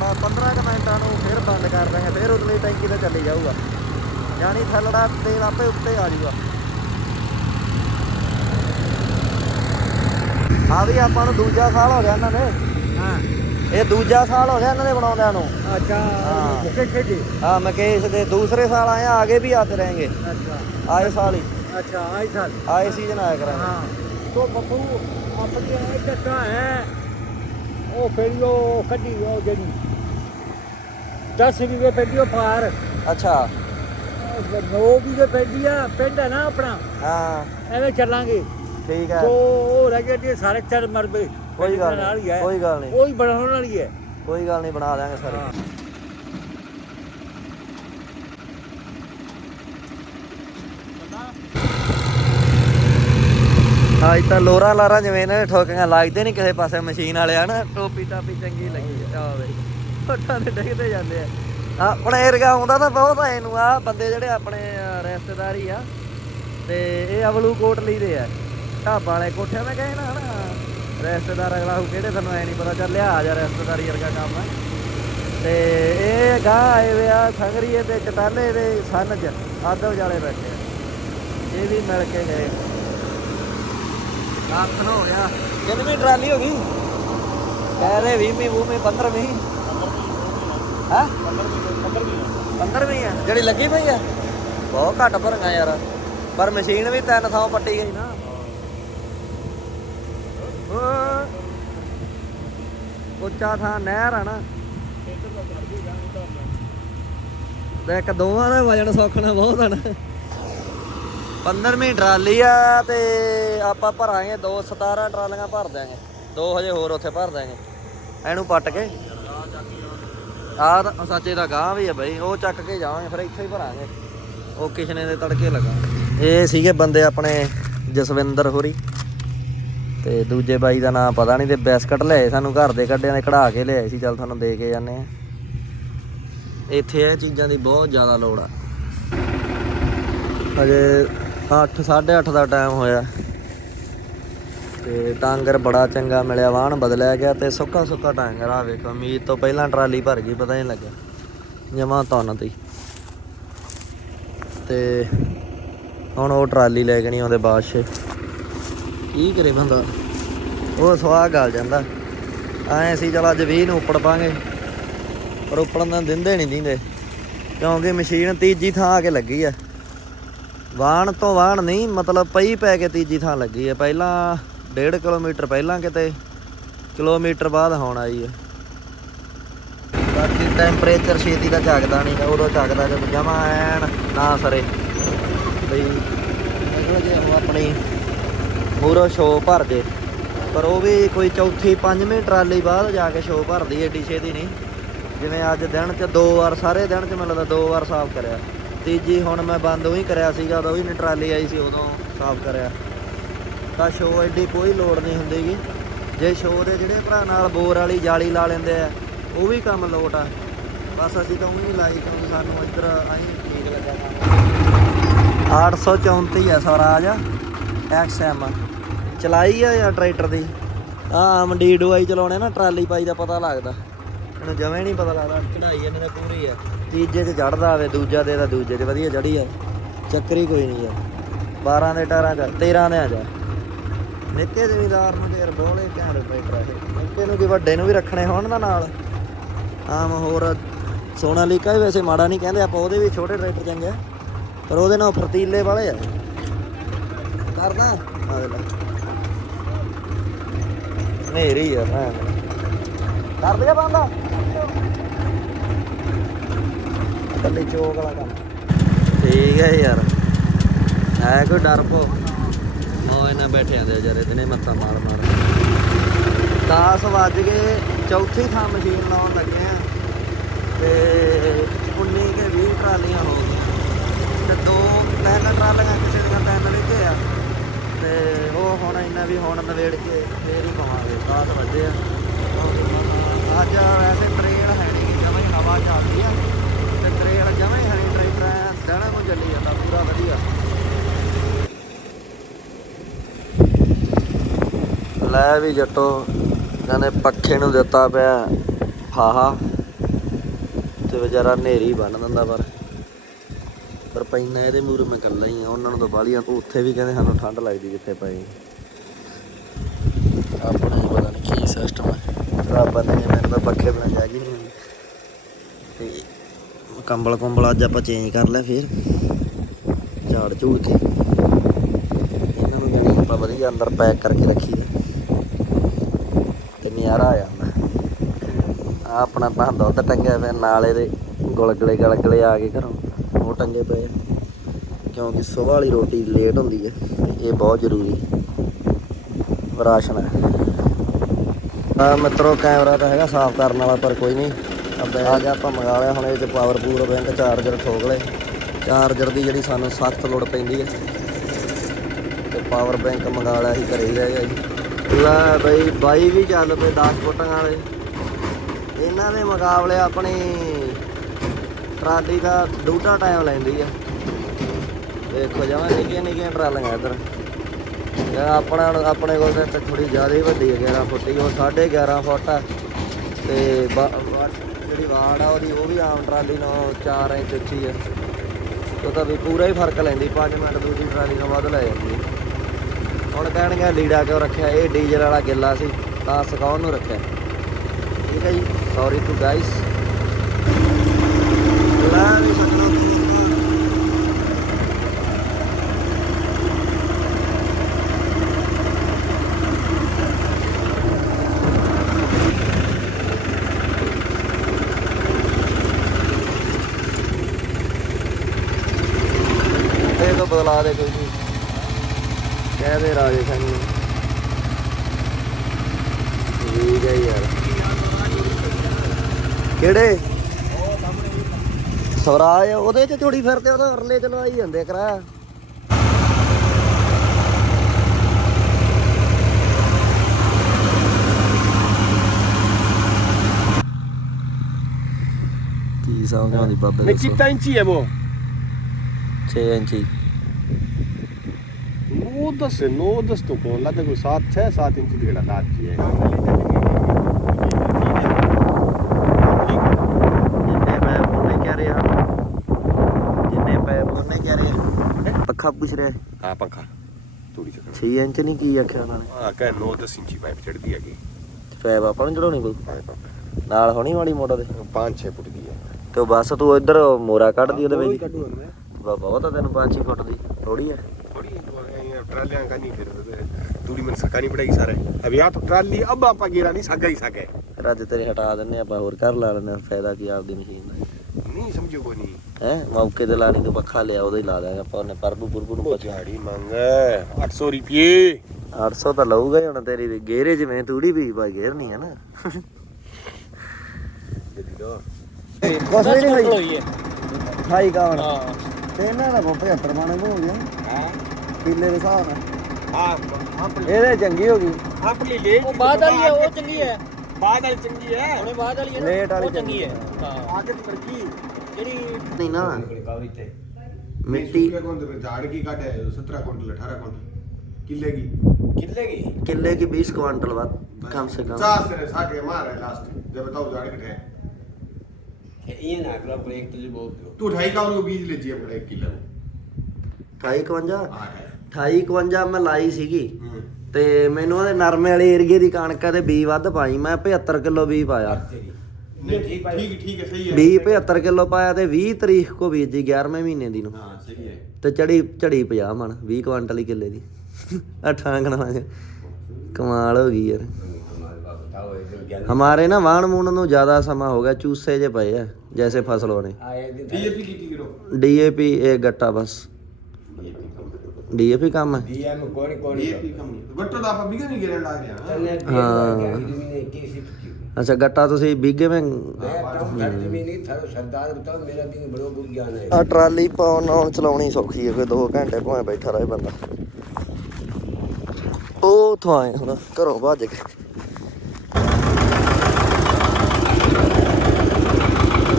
15 ਕੁ ਮਿੰਟਾਂ ਨੂੰ ਫੇਰ ਬੰਦ ਕਰ ਦਾਂਗੇ ਫੇਰ ਉਤਲੀ ਟੈਂਕੀ ਤੇ ਚੱਲੀ ਜਾਊਗਾ। ਯਾਨੀ ਥੱਲੜਾ ਤੇਲ ਆਪੇ ਉੱਤੇ ਆ ਜਾਊਗਾ। ਆ ਵੀ ਆਪਾਂ ਨੂੰ ਦੂਜਾ ਸਾਲ ਹੋ ਗਿਆ ਇਹਨਾਂ ਨੇ ਹਾਂ। ਇਹ ਦੂਜਾ ਸਾਲ ਹੋ ਗਿਆ ਇਹਨਾਂ ਦੇ ਬਣਾਉਂਦਿਆਂ ਨੂੰ ਅੱਛਾ ਹਾਂ। ਮੁਕੇ ਖੇਡੀ ਆ ਮਕੇਸ਼ ਦੇ ਦੂਸਰੇ ਸਾਲ ਆਏ ਆ, ਆਗੇ ਵੀ ਆਤੇ रहेंगे ਅੱਛਾ ਆਏ ਸਾਲ ਹੀ ਅੱਛਾ ਆਈ ਸਾਲ ਆਏ ਸੀਜ਼ਨ ਆਇਆ ਕਰਾਂਗੇ ਹਾਂ ਤੋ ਬੱਬੂ ਆਪਣੀ ਇਹ ਦੱਸਾ ਹੈ ਉਹ ਫੇੜੀਓ ਕੱਢੀ ਉਹ ਜਿਹੜੀ 10 ਵੀ ਪੈਂਦੀ ਉਹ ਪਾਰ ਅੱਛਾ ਨੋ ਵੀ ਦੇ ਪੈਂਦੀ ਆ ਪਿੰਡ ਹੈ ਨਾ ਆਪਣਾ ਹਾਂ ਐਵੇਂ ਚੱਲਾਂਗੇ ਠੀਕ ਹੈ ਤੋ ਉਹ ਰਹਿ ਗਏ ਜੀ ਸਾਰੇ ਚਰ ਮਰਬੇ ਕੋਈ ਗੱਲ ਨਾਲ ਹੀ। ਨਹੀਂ ਕੋਈ ਗੱਲ ਨਹੀਂ। ਉਹ ਹੀ ਬਣਾਉਣ ਵਾਲੀ ਹੈ। ਕੋਈ ਗੱਲ ਨਹੀਂ ਬਣਾ ਦਿਆਂਗੇ ਸਾਰੇ। ਹਾਂ। ਅੱਜ ਤਾਂ ਲੋਰਾ ਲਾਰਾ ਜਿਵੇਂ ਦੇ ਠੋਕੀਆਂ ਲੱਗਦੇ ਨਹੀਂ ਕਿਸੇ ਪਾਸੇ ਮਸ਼ੀਨ ਵਾਲੇ ਆ ਨਾ ਟੋਪੀ ਟਾਪੀ ਚੰਗੀ ਲੱਗੀ ਆ ਵੇ। ਫੱਟਾਂ ਦੇ ਡਿੱਗਦੇ ਜਾਂਦੇ ਆ। ਆਪਣੇ ਏਰੀਆ ਆਉਂਦਾ ਤਾਂ ਬਹੁਤ ਆ ਇਹਨੂੰ ਆ ਬੰਦੇ ਜਿਹੜੇ ਆਪਣੇ ਰਿਸ਼ਤੇਦਾਰੀ ਆ। ਤੇ ਇਹ ਅਵਲੂ ਕੋਟਲੀ ਦੇ ਆ। ਢਾਬਾ ਵਾਲੇ ਕੋਠਿਆਂ ਤੇ ਗਏ ਨਾ ਹਨਾ? ਰਿਸ਼ਤੇਦਾਰ ਅਗਲਾ ਉਹ ਕਿਹੜੇ ਤੁਹਾਨੂੰ ਐ ਨਹੀਂ ਪਤਾ ਚੱਲਿਆ ਆ ਜਾ ਰਿਸ਼ਤੇਦਾਰੀ ਵਰਗਾ ਕੰਮ ਆ ਤੇ ਇਹ ਗਾਂ ਆਏ ਵੇ ਆ ਸੰਗਰੀਏ ਤੇ ਚਟਾਲੇ ਦੇ ਸੰਨ ਚ ਅੱਧ ਵਿਚਾਲੇ ਬੈਠੇ ਇਹ ਵੀ ਮਿਲ ਕੇ ਗਏ। ਹੱਥ ਹੋ ਗਿਆ। ਕਿੰਨਵੀਂ ਟਰਾਲੀ ਹੋ ਗਈ? ਕਹਿ ਰਹੇ 20ਵੀਂ 20ਵੀਂ 15ਵੀਂ ਹਾਂ? 15ਵੀਂ ਆ। ਜਿਹੜੀ ਲੱਗੀ ਪਈ ਆ? ਬਹੁਤ ਘੱਟ ਭਰੀਆਂ ਯਾਰ। ਪਰ ਮਸ਼ੀਨ ਵੀ ਤਿੰਨ ਥਾਂ ਪੱਟੀ ਗਈ ਨਾ। ਉਹ ਉੱਚਾ ਥਾਂ ਨਹਿਰ ਆ ਨਾ। ਤੇ ਇੱਕ ਦੋਵਾਂ ਦਾ ਵਜਨ ਸੌਖਣਾ ਬਹੁਤ ਆ 15ਵੀਂ ਟਰਾਲੀ ਆ ਤੇ ਆਪਾਂ ਭਰਾਂਗੇ ਦੋ 17 ਟਰਾਲੀਆਂ ਭਰ ਦਿਆਂਗੇ। ਦੋ ਹਜੇ ਹੋਰ ਉੱਥੇ ਭਰ ਦਿਆਂਗੇ। ਇਹਨੂੰ ਪੱਟ ਕੇ। ਆਹ ਸੱਚੇ ਦਾ ਗਾਂ ਵੀ ਆ ਬਈ। ਉਹ ਚੱਕ ਕੇ ਜਾਵਾਂਗੇ, ਫਿਰ ਇੱਥੇ ਹੀ ਭਰਾਂਗੇ। ਉਹ ਕਿਸ਼ਨੇ ਦੇ ਤੜਕੇ ਲਗਾ ਇਹ ਸੀਗੇ ਬੰਦੇ ਆਪਣੇ ਜਸਵਿੰਦਰ ਹੋਰੀ। ਤੇ ਦੂਜੇ ਬਾਈ ਦਾ ਨਾਮ ਪਤਾ ਨਹੀਂ ਤੇ ਬਿਸਕਟ ਲਿਆਏ ਸਾਨੂੰ ਘਰ ਦੇ ਕੱਢਿਆਂ ਦੇ ਕਢਾ ਕੇ ਲਿਆਏ ਸੀ, ਚੱਲ ਤੁਹਾਨੂੰ ਦੇ ਕੇ ਜਾਂਦੇ ਆ ਇੱਥੇ ਇਹ ਚੀਜ਼ਾਂ ਦੀ ਬਹੁਤ ਜ਼ਿਆਦਾ ਲੋੜ ਆ। ਹਜੇ 8 8:30 ਦਾ ਟਾਈਮ ਹੋਇਆ। ਤੇ ਟਾਂਗਰ ਬੜਾ ਚੰਗਾ ਮਿਲਿਆ, ਵਾਹਣ ਬਦਲਿਆ ਗਿਆ ਤੇ ਸੁੱਕਾ ਸੁੱਕਾ ਟਾਂਗਰ ਆ ਵੇਖੋ ਉਮੀਦ ਤੋਂ ਪਹਿਲਾਂ ਟਰਾਲੀ ਭਰ ਗਈ, ਪਤਾ ਨਹੀਂ ਲੱਗਾ ਜਮਾ ਤੌਨ ਤੀ। ਤੇ ਹੁਣ ਉਹ ਟਰਾਲੀ ਲੈ ਕੇ ਨਹੀਂ ਆਉਂਦੇ ਬਾਦਸ਼ਾਹ ਕੀ ਕਰੇ ਬੰਦਾ? ਉਹ ਸਵਾਹ ਗਲ ਜਾਂਦਾ। ਐ ਅਸੀਂ ਚਲ ਅੱਜ 20 ਨੂੰ ਉੱਪੜ ਪਾਂਗੇ। ਪਰ ਉੱਪੜਨ ਦਾ ਦਿੰਦੇ ਨਹੀਂ ਦਿੰਦੇ। ਕਿਉਂਕਿ ਮਸ਼ੀਨ ਤੀਜੀ ਥਾਂ ਆ ਕੇ ਲੱਗੀ ਆ। ਵਾਹਣ ਤੋਂ ਵਾਹਣ ਨਹੀਂ, ਮਤਲਬ ਪਈ ਪੈ ਕੇ ਤੀਜੀ ਥਾਂ ਲੱਗੀ ਹੈ ਪਹਿਲਾਂ 1.5 ਕਿਲੋਮੀਟਰ ਪਹਿਲਾਂ ਕਿਤੇ, ਕਿਲੋਮੀਟਰ ਬਾਅਦ ਹੁਣ ਆਈ ਆ। ਬਾਕੀ ਟੈਂਪਰੇਚਰ ਛੇਤੀ ਦਾ ਝਾਕਦਾ ਨਹੀਂ ਉਦੋਂ ਝਾਕਦਾ ਜਦ ਜਮਾ ਐਨ ਨਾ ਸਰੇ। ਬਈ, ਨਿਕਲ ਜੇ ਉਹ ਆਪਣੀ ਮੂਰੋ ਸ਼ੋ ਭਰ ਜੇ ਪਰ ਉਹ ਵੀ ਕੋਈ ਚੌਥੀ, ਪੰਜਵੀਂ ਟਰਾਲੀ ਬਾਅਦ ਜਾ ਕੇ ਸ਼ੋ ਭਰਦੀ, ਏਡੀ ਛੇਤੀ ਨਹੀਂ। ਜਿਵੇਂ ਅੱਜ ਦਿਨ ਚ ਦੋ ਵਾਰ, ਸਾਰੇ ਦਿਨ ਚ ਮੈਨੂੰ ਲੱਗਦਾ ਦੋ ਵਾਰ ਸਾਫ਼ ਕਰਿਆ। ਤੀਜੀ ਹੁਣ ਮੈਂ ਬੰਦ ਉਹੀ ਕਰਿਆ ਸੀਗਾ ਉਦੋਂ ਵੀ ਨੀ ਟਰਾਲੀ ਆਈ ਸੀ, ਉਦੋਂ ਸਾਫ਼ ਕਰਿਆ। ਤਾਂ ਸ਼ੋ ਐਡੀ ਕੋਈ ਲੋੜ ਨਹੀਂ ਹੁੰਦੀਗੀ। ਜੇ ਸ਼ੋ ਦੇ ਜਿਹੜੇ ਭਰਾ ਨਾਲ ਬੋਰ ਵਾਲੀ ਜਾਲੀ ਲਾ ਲੈਂਦੇ ਆ, ਉਹ ਵੀ ਕੰਮ ਲੋਟ ਆ। ਬਸ ਅਸੀਂ ਤਾਂ ਉਹੀ ਲਾਈ ਕਿਉਂਕਿ ਸਾਨੂੰ ਇੱਧਰ ਆਈ ਠੀਕ ਲੱਗਾ ਕੰਮ 834 ਆ ਸਵਰਾਜ ਐਕਸਐਮ ਚਲਾਈ ਆ ਜਾਂ ਟਰੈਕਟਰ ਦੀ? ਆ ਆਮ ਡੀਡੂਆਈ ਚਲਾਉਣੇ ਨਾ, ਟਰਾਲੀ ਪਾਈ ਦਾ ਪਤਾ ਲੱਗਦਾ। ਇਹਨੂੰ ਜਮੇ ਨਹੀਂ ਪਤਾ ਲੱਗਦਾ ਚੜਾਈ ਇਹਨੇ ਤਾਂ ਪੂਰੀ ਆ। ਤੀਜੇ 'ਚ ਚੜਦਾ ਆਵੇ, ਦੂਜਾ ਦੇ ਤਾਂ ਦੂਜੇ 'ਚ ਵਧੀਆ ਚੜੀ ਆ। ਚੱਕਰੀ ਕੋਈ ਨਹੀਂ ਆ। 12 ਦੇ ਟਾਰਾਂ 'ਚ 13 ਦੇ ਆ ਜਾ। ਨਿੱਕੇ ਜ਼ਿਮੀਦਾਰ ਨੂੰ ਤੇ ਯਾਰ ਬੋਲੇ ਘੈਂਟ ਟਰੈਕਟਰ ਇਹ। ਨਿੱਕੇ ਨੂੰ ਕੀ ਵੱਡੇ ਨੂੰ ਵੀ ਰੱਖਣੇ ਹੋਣ ਨਾ ਨਾਲ। ਆਮ ਹੋਰ ਸੋਨਾਲੀਕਾ ਵੀ ਵੈਸੇ ਮਾੜਾ ਨਹੀਂ ਕਹਿੰਦੇ, ਆਪਾਂ ਉਹਦੇ ਵੀ ਛੋਟੇ ਟਰੈਕਟਰ ਚੰਗੇ ਪਰ ਉਹਦੇ ਨਾਲ ਫਰਤੀਲੇ ਵਾਲੇ ਆ। ਕਰਦਾ, ਆ ਦੇ ਲੈ। ਨੇਰੀ ਆ ਭੈਣ। ਕਰ ਦਿਆ ਬੰਦਾ। ਕੱਲੇ ਚੋਕ ਵਾਲਾ ਕੰਮ। ਠੀਕ ਹੈ ਯਾਰ। ਹੈ ਕੋਈ ਡਰ ਪੋ ਉਹ ਇਹਨਾਂ ਬੈਠੇ ਆਂਦੇ ਜਰੇ ਦਿਨੇ ਮੱਥਾ ਮਾਰ ਮਾਰ। 10 ਵੱਜ ਗਏ, ਚੌਥੀ ਥਾਂ ਮਸ਼ੀਨ ਲਾਉਣ ਲੱਗੇ ਆ। ਤੇ 19 ਕੇ 20 ਟਰਾਲੀਆਂ ਹੋ ਗਈਆਂ। ਤੇ ਦੋ, ਤਿੰਨ ਟਰਾਲੀਆਂ ਕਿਸੇ ਦੀਆਂ ਤਿੰਨ ਵਿੱਚ ਆ। ਤੇ ਉਹ ਹੁਣ ਇੰਨਾ ਵੀ ਹੁਣ ਨਵੇੜ ਕੇ ਫੇਰ ਹੀ ਪਾਵਾਂਗੇ। 10 ਵਜੇ ਆ। ਅੱਜ ਵੈਸੇ ਟ੍ਰੇਨ ਹੈ ਨਹੀਂ ਜਮਾਂ ਹੀ ਹਵਾ ਚੱਲਦੀ ਆ। ਤੇ ਟ੍ਰੇਨ ਜਮਾਂ ਹੀ ਹਰੀ ਟਰੈਕਟਰ ਦੇਣਾ ਨੂੰ ਚੱਲੀ ਜਾਂਦਾ, ਪੂਰਾ ਵਧੀਆ। ਲੈ ਵੀ ਜੱਟੋ ਕਹਿੰਦੇ ਪੱਖੇ ਨੂੰ ਦਿੱਤਾ ਪਿਆ ਫਾਹਾ। ਤੇ ਵਿਚਾਰਾ ਨੇਰੀ ਬੰਨ ਦਿੰਦਾ ਪਰ। ਪਰ ਪੈਨਾ ਇਹਦੇ ਮੂਰੇ ਮੈਂ ਇਕੱਲਾ ਹੀ ਆ, ਉਹਨਾਂ ਨੂੰ ਤਾਂ ਬਾਲੀਆਂ ਤੋਂ ਉੱਥੇ ਵੀ ਕਹਿੰਦੇ ਸਾਨੂੰ ਠੰਡ ਲੱਗਦੀ ਜਿੱਥੇ ਪਏ। ਆਪਣਾ ਸਿਸਟਮ ਹੈ ਰੱਬ ਨੇ ਮੈਨੂੰ ਤਾਂ ਪੱਖੇ ਬਿਨਾਂ ਜਾ ਹੀ ਨਹੀਂ ਤੇ ਕੰਬਲ ਕੰਬਲ ਅੱਜ ਆਪਾਂ ਚੇਂਜ ਕਰ ਲਿਆ ਫੇਰ। ਝਾੜ ਝੂੜ ਕੇ। ਇਹਨਾਂ ਨੂੰ ਜਿਹੜੀ ਆਪਾਂ ਵਧੀਆ ਅੰਦਰ ਪੈਕ ਕਰਕੇ ਰੱਖੀਦਾ ਤੇ ਨਜ਼ਾਰਾ ਆ ਜਾਂਦਾ। ਆ ਆਪਣਾ ਤਾਂ ਦੁੱਧ ਟੰਗਿਆ ਪਿਆ, ਨਾਲੇ ਦੇ ਗੁਲਗਲੇ ਗਲਗਲੇ ਆ ਕੇ ਘਰੋਂ। ਉਹ ਟੰਗੇ ਪਏ ਕਿਉਂਕਿ ਸਵੇਰ ਵਾਲੀ ਰੋਟੀ ਲੇਟ ਹੁੰਦੀ ਹੈ ਇਹ ਬਹੁਤ ਜ਼ਰੂਰੀ। ਰਾਸ਼ਨ ਹੈ ਆ ਮਿੱਤਰੋ, ਕੈਮਰਾ ਤਾਂ ਹੈਗਾ ਸਾਫ਼ ਕਰਨ ਵਾਲਾ, ਪਰ ਕੋਈ ਨਹੀਂ। ਆ ਬੈਗ ਆਪਾਂ ਮੰਗਾ ਲਿਆ ਹੁਣ, ਇਹ ਚ ਪਾਵਰ ਪੂਰ ਬੈਂਕ ਚਾਰਜਰ ਠੋਕ ਲਏ ਚਾਰਜਰ ਦੀ ਜਿਹੜੀ ਸਾਨੂੰ ਸਖਤ ਲੋੜ ਪੈਂਦੀ ਹੈ। ਤੇ ਪਾਵਰ ਬੈਂਕ ਮੰਗਾ ਲਿਆ ਸੀ, ਘਰੇ ਹੀ ਰਹਿ ਗਿਆ ਜੀ। ਲੈ ਬਈ, ਬਾਈ ਵੀ ਚੱਲ ਪਏ 10 ਫੁੱਟਾਂ ਵਾਲੇ। ਇਹਨਾਂ ਦੇ ਮੁਕਾਬਲੇ ਆਪਣੀ ਟਰਾਲੀ ਦਾ ਡੂਟਾ ਟਾਈਮ ਲੈਂਦੀ ਆ। ਦੇਖੋ, ਜਮਾਂ ਨਿੱਕੀਆਂ ਨਿੱਕੀਆਂ ਟਰਾਲੀਆਂ ਇੱਧਰ। ਆਪਣਾ ਆਪਣੇ ਕੋਲ ਤਾਂ ਥੋੜੀ ਜ਼ਿਆਦਾ ਹੀ ਵੱਡੀ ਹੈ 11 ਫੁੱਟ ਦੀ ਉਹ 11.5 ਫੁੱਟ ਆ। ਤੇ ਜਿਹੜੀ ਵਾੜ ਆ ਉਹਦੀ, ਉਹ ਵੀ ਆਮ ਟਰਾਲੀ ਨਾਲੋਂ 4 ਇੰਚ ਉੱਚੀ ਆ। ਉਹ ਤਾਂ ਵੀ ਪੂਰਾ ਹੀ ਫ਼ਰਕ ਲੈਂਦੀ 5 ਮਿੰਟ ਦੂਜੀ ਟਰਾਲੀ ਨਾਲੋਂ ਵੱਧ ਲੈ ਜਾਂਦੀ। ਹੁਣ ਕਹਿਣਗੇ ਲੀੜਾ ਕਿਉਂ ਰੱਖਿਆ? ਇਹ ਡੀਜ਼ਲ ਵਾਲਾ ਗਿੱਲਾ ਸੀ, ਤਾਂ ਸੁਕਾਉਣ ਨੂੰ ਰੱਖਿਆ। ਠੀਕ ਹੈ ਜੀ ਸੌਰੀ ਟੂ ਗਾਇਸ ਲੈ ਵੀ ਸੱਜਣੋ ਇਹ ਤਾਂ ਬਦਲਾ ਦੇ ਕੋਈ ਵੀ। ਕਹਿ ਰਾਜੇ ਸਾਨੂੰ। ਠੀਕ ਹੈ ਯਾਰ। ਕਿਹੜੇ? ਸਵਰਾਜ ਉਹਦੇ ਚ ਥੋੜੀ ਫਿਰਦੇ ਉਹਦਾ ਅਰਲੇ ਚ ਲਾਈ ਜਾਂਦੇ ਕਰਾ ਕੀ ਸਮਝਾਉਂਦੀ ਬਾਬੇ 6 ਇੰਚੀ ਹੈ ਮੋ 6 ਇੰਚੀ नौ दस है नौ दस तो कौन लाते कोई सात छः सात इंची की लात की है ਜਿੰਨੇ ਪੈਪ ਉਹਨੇ ਕਹਿ ਰਿਹਾ ਜਿੰਨੇ ਪੈਪ ਉਹਨੇ ਕਹਿ ਰਿਹਾ ਪੱਖਾ ਪੁੱਛ ਰਿਹਾ हाँ पंखा थोड़ी सी 6 ਇੰਚ ਨਹੀਂ ਕੀ ਆਖਿਆ ਉਹਨਾਂ ਨੇ हाँ कह नौ दस इंची पाइप चढ़ दी है ਪੈਪ ਆਪਾਂ ਨੂੰ ਚੜਾਉਣੀ ਕੋਈ ਨਾਲ ਹੋਣੀ ਵਾਲੀ ਮੋਟਰ ਦੇ पाँच छः फुट की है ਤੇ ਉਹ ਬਸ ਤੂੰ ਇੱਧਰ ਮੋਰਾ ਕੱਢਦੀ ਉਹਦੇ वही ਵਿੱਚ कटू है ਬਾ- ਬਹੁਤ ਆ ਤੈਨੂੰ 5-6 ਫੁੱਟ ਦੀ ਥੋੜੀ ਆ थोड़ी ट्रालियां का नहीं फिर तूड़ी मैंने सरकारी पड़ेगी सारे अब यहाँ तो ट्राली अब आप गिरा नहीं सका ही सके ਫਿਰ ਅੱਜ ਤੇਰੇ ਹਟਾ ਦਿੰਨੇ ਆਪਾਂ ਹੋਰ ਘਰ ਲਾ ਲੈਣੇ ਫਾਇਦਾ ਕੀ ਆਪਦੀ ਮਸ਼ੀਨ ਦਾ नहीं समझो को नहीं ਹੈ ਮੌਕੇ ਤੇ ਲਾਣੀ ਤੂੰ ਪੱਖਾ ਲਿਆ ਉਹਦੇ ਹੀ ਲਾ ਦਾਂਗੇ ਆਪਾਂ ਉਹਨੇ ਪਰਬੂ ਪੁਰਬੂ ਨੂੰ वो ਪੁੱਛ झाड़ी मांगे आठ सौ रुपये 800 ਤਾਂ ਲਊਗਾ ਹੀ ਹੁਣ ਤੇਰੀ ਗੇਰੇ ਜਿਵੇਂ ਤੂੜੀ ਵੀ ਪਾ ਗੇਰਨੀ ਹੈ ਨਾ ਕੁਛ ਵੀ ਨਹੀਂ ਹੋਈ ਹਾਈ ਕਾਵਣ ਤੇ ਇਹਨਾਂ ਦਾ 75 ਮਾਣੇ ਹੋ ਗਿਆ ਹਾਂ ਕਿੱਲੇ ਦੇ ਹਿਸਾਬ ਨਾਲ ਆ ਆਪਲੀ ਇਹਦੇ ਚੰਗੀ ਹੋ ਗਈ ਆਪਲੀ ਲੈ ਉਹ ਬਾਅਦ ਵਾਲੀ ਹੈ ਉਹ ਚੰਗੀ ਹੈ ਬਾਅਦ ਵਾਲੀ ਚੰਗੀ ਹੈ ਹੁਣੇ ਬਾਅਦ ਵਾਲੀ ਹੈ Late ਨਾ ਵਾਲੀ ਉਹ ਚੰਗੀ ਹੈ ਹਾਂ ਆਗੇ ਦੀ ਮਰਜ਼ੀ ਜਿਹੜੀ ਨਹੀਂ ਨਾ कावरी थे ਮਿੱਟੀ सुक्या कौन तो झाड़ की काटे सत्रह क्विंटल अठारह क्विंटल किले की किले की किले के 20 क्वांटल बाद कम से कम पचास से साठ के मार है लास्ट जब बताओ झाड़ कटे ये ना अगला पर एक तुझे बहुत तू ढाई का और वो बीज लीजिए अपना एक किलो 28 हाँ, ढाई। 51 ਮੈਂ ਲਾਈ ਸੀਗੀ हम्म। ਤੇ ਮੈਨੂੰ ਉਹਦੇ ਨਰਮੇ ਵਾਲੇ ਏਰੀਏ ਦੀ ਕਣਕ ਦੇ ਬੀ ਵੱਧ ਪਾਈ ਮੈਂ 75 ਕਿਲੋ ਬੀ ਪਾਇਆ नहीं ठीक ठीक ठीक है सही है ਬੀ 75 ਕਿਲੋ ਪਾਇਆ ਤੇ 20 ਤਰੀਕ ਕੋ ਬੀਜੀ 11ਵੇਂ ਮਹੀਨੇ ਦੀ ਨੂੰ हाँ सही है ਤੇ ਚੜੀ ਝੜੀ 50 ਮਣ 20 ਕੁਆਂਟਲ ਹੀ ਕਿੱਲੇ ਦੀ ਅਠਾਂਗਣਾ ਕਮਾਲ ਹੋ ਗਈ ਯਾਰ बताओ जो ज्ञान ਹਮਾਰੇ ਨਾ ਵਾਣ ਮੂਣ ਨੂੰ ਜ਼ਿਆਦਾ ਸਮਾਂ ਹੋ ਗਿਆ ਚੂਸੇ ਜੇ ਪਏ ਆ ਜੈਸੇ ਫਸਲੋਂ ਨੇ आए दिन डीएपी की किलो ਡੀਏਪੀ ਇਹ ਗੱਟਾ ਬਸ ਡੀਏਪੀ ਕੰਮ ਹੈ। ਅੱਛਾ ਗੱਟਾ ਤੁਸੀਂ ਬੀਗੇ ਵਿੱਚ ਆ ਟਰਾਲੀ ਪਾਉਣ ਆਉਣ ਚਲਾਉਣੀ ਸੌਖੀ ਹੈ ਕੋਈ 2 ਘੰਟੇ ਭਾਵੇਂ ਬੈਠਾ ਰਹੇ ਬੰਦਾ। ਉਹ ਉੱਥੋਂ ਆਏ ਹੁਣ ਘਰੋਂ ਭੱਜ ਕੇ।